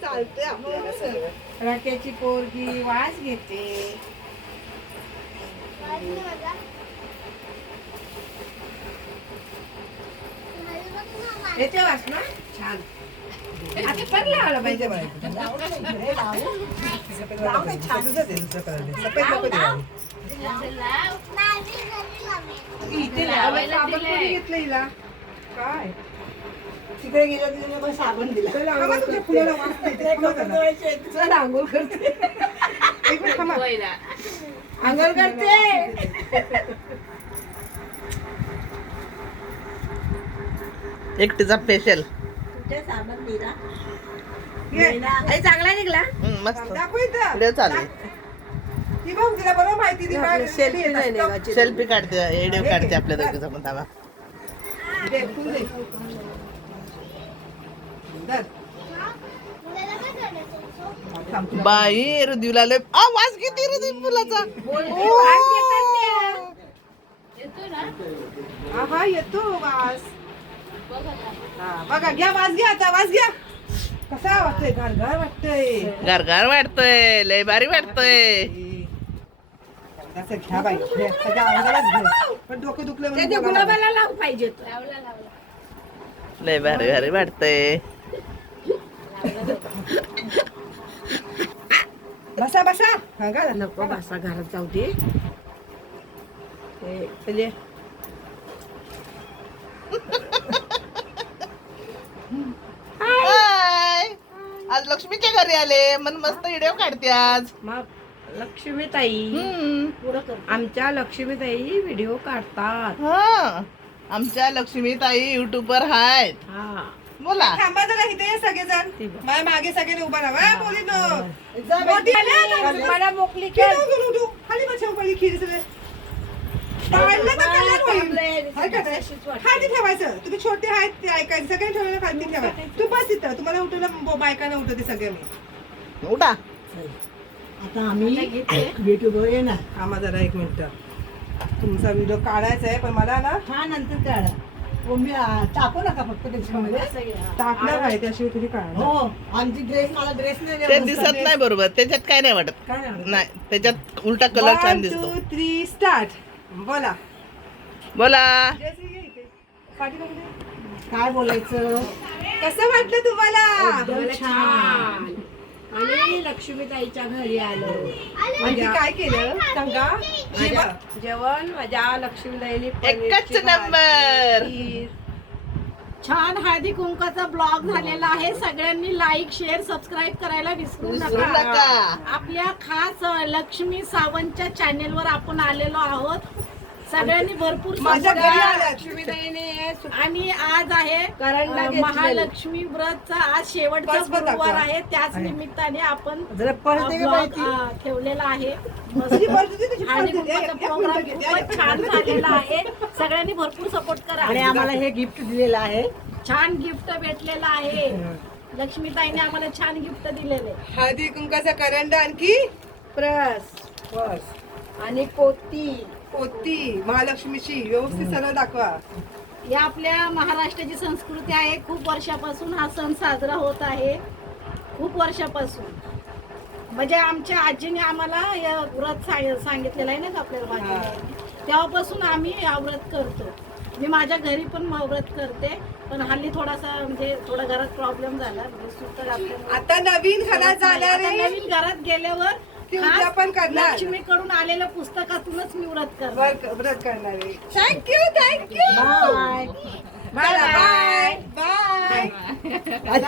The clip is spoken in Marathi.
चालते रट्याची पोरगी वास घेते. येते वास ना छान. आता पण लावला पाहिजे घेतलं हिला काय तिकडे गेलं साबण दिला आंघोळ करते. आंघोळ करते. एकटीचा स्पेशल साबण दिला चांगला निघला मस्त दाखव इथं. व्हिडिओ चालू आहे. ती बघ तिला बरोबर माहिती दिली. सेल्फी काढते व्हिडिओ काढते आपल्या दोघीचा पण थांबा. बाई रुदीला लय वास किती रुदी फुलाचा. हा येतो वास. बघा घ्या वास घ्या आता वास घ्या. कसा वाटतोय गारगार वाटतोय. गारगार वाटतोय लय भारी वाटतोय. घ्या बाई सगळ्या अंगालाच घ्या. पण डोकं दुखलं गुलाबाला लावू पाहिजे. लय भारी भारी वाटतंय. बसा बसा. नको बसा घरात जाऊ दे. चले आज लक्ष्मीच्या घरी आले मन मस्त व्हिडिओ काढते आज. लक्ष्मीताई आमच्या लक्ष्मीताई व्हिडिओ काढतात. आमच्या लक्ष्मीताई युट्यूबर आहेत. बोला थांबा जरा इथे सगळेजण माझ्या मागे सगळे उभा राहा. मला मोकली खाली बचाव पहिली खीर सगळे खाली ठेवायचं. तुम्ही छोटे आहेत ते ऐकायचं. सगळे ठेवायला खाली ठेवायचं. तू बस तिथं. तुम्हाला उठवलं बायकांना उठवते सगळे मी. उठा आता आम्ही युट्यूबवर येणार. आम्हा जरा एक मिनिट तुमचा व्हिडिओ काढायचा आहे पण मला ना हा नंतर काढा. मी टाकू नका फक्त त्याच्यामध्ये. टाकलं काय त्याशिवाय तुम्ही काढा. हो आमची ड्रेस मला ड्रेस नाही ते दिसत नाही बरोबर. त्याच्यात काय नाही वाटत. नाही त्याच्यात उलटा कलर छान दिसतो. 1 2 3 स्टार्ट. बोला बोला काय बोलायचं. कसं वाटलं तुम्हाला. छान. आणि लक्ष्मीताईच्या घरी आलो. म्हणजे काय केलं सांगा. जेवण माझ्या लक्ष्मीताईने एकच नंबर. छान हळदी कुंकाचा ब्लॉग झालेला आहे. सगळ्यांनी लाईक शेअर सबस्क्राईब करायला विसरू नका. आपल्या खास लक्ष्मी सावंतच्या चॅनेलवर आपण आलेलो आहोत. सगळ्यांनी भरपूर लक्ष्मीताईने आणि आज आहे महालक्ष्मी व्रतचा आज शेवटचा गुरुवार आहे. त्याच निमित्ताने आपण ठेवलेला आहे. आणि प्रोग्राम खूपच छान झालेला आहे. सगळ्यांनी भरपूर सपोर्ट करा. आणि आम्हाला हे गिफ्ट दिलेलं आहे. छान गिफ्ट भेटलेलं आहे. लक्ष्मीताईने आम्हाला छान गिफ्ट दिलेले. हळदी कुंकाचा करंडा आणखी प्रस आणि पोती महालक्ष्मीची व्यवस्थित सरळ दाखवा. या आपल्या महाराष्ट्राची संस्कृती आहे. खूप वर्षापासून हा सण साजरा होत आहे. खूप वर्षापासून म्हणजे आमच्या आजीने आम्हाला या व्रत सांगितलेलं आहे ना का आपल्याला माझ्या. तेव्हापासून आम्ही हा व्रत करतो. मी माझ्या घरी पण व्रत करते. पण हल्ली थोडासा म्हणजे थोडा घरात प्रॉब्लेम झाला. आता नवीन घरात गेल्यावर पण करणार. लक्ष्मीकडून आलेल्या पुस्तकातूनच मी व्रत करणार आहे. Thank you bye bye bye bye.